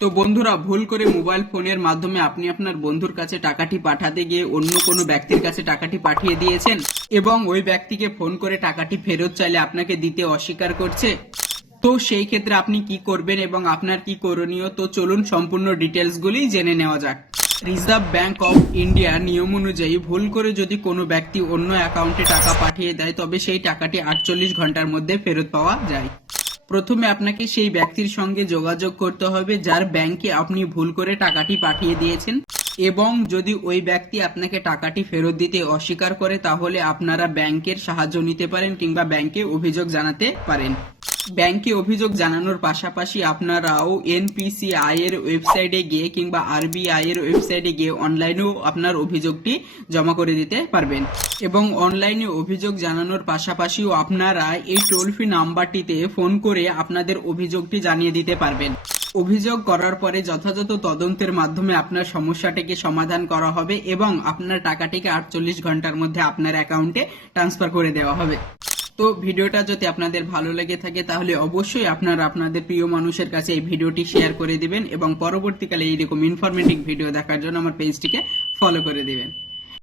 তো বন্ধুরা, ভুল করে মোবাইল ফোনের মাধ্যমে আপনি আপনার বন্ধুর কাছে টাকাটি পাঠাতে গিয়ে অন্য কোনো ব্যক্তির কাছে টাকাটি পাঠিয়ে দিয়েছেন এবং ওই ব্যক্তিকে ফোন করে টাকাটি ফেরত চাইলে আপনাকে দিতে অস্বীকার করছে। তো সেই ক্ষেত্রে আপনি কি করবেন এবং আপনার কি করণীয়, তো চলুন সম্পূর্ণ ডিটেলসগুলি জেনে নেওয়া যাক। রিজার্ভ ব্যাংক অফ ইন্ডিয়া নিয়ম অনুযায়ী ভুল করে যদি কোনো ব্যক্তি অন্য অ্যাকাউন্টে টাকা পাঠিয়ে দেয় তবে সেই টাকাটি 48 ঘন্টার মধ্যে ফেরত পাওয়া যায়। প্রথমে আপনাকে সেই ব্যক্তির সঙ্গে যোগাযোগ করতে হবে যার ব্যাংকে আপনি ভুল করে টাকাটি পাঠিয়ে দিয়েছেন, এবং যদি ওই ব্যক্তি আপনাকে টাকাটি ফেরত দিতে অস্বীকার করে তাহলে আপনারা ব্যাংকের সাহায্য নিতে পারেন কিংবা ব্যাংকে অভিযোগ জানাতে পারেন। ব্যাংকে অভিযোগ জানানোর পাশাপাশি আপনারাও এনপিসিআই এর ওয়েবসাইটে গিয়ে কিংবা আরবিআই এর ওয়েবসাইটে গিয়ে অনলাইনেও আপনার অভিযোগটি জমা করে দিতে পারবেন। এবং অনলাইনে অভিযোগ জানানোর পাশাপাশিও আপনারা এই টোল ফ্রি নাম্বারটিতে ফোন করে আপনাদের অভিযোগটি জানিয়ে দিতে পারবেন। অভিযোগ করার পরে যথাযথ তদন্তের মাধ্যমে আপনার সমস্যাটিকে সমাধান করা হবে এবং আপনার টাকাটিকে 48 ঘন্টার মধ্যে আপনার অ্যাকাউন্টে ট্রান্সফার করে দেওয়া হবে। তো ভিডিওটা যদি আপনাদের ভালো লেগে থাকে তাহলে অবশ্যই আপনারা আপনাদের প্রিয় মানুষের কাছে এই ভিডিওটি শেয়ার করে দিবেন এবং পরবর্তীকালে এইরকম ইনফরমেটিভ ভিডিও দেখার জন্য আমার পেজটিকে ফলো করে দিবেন।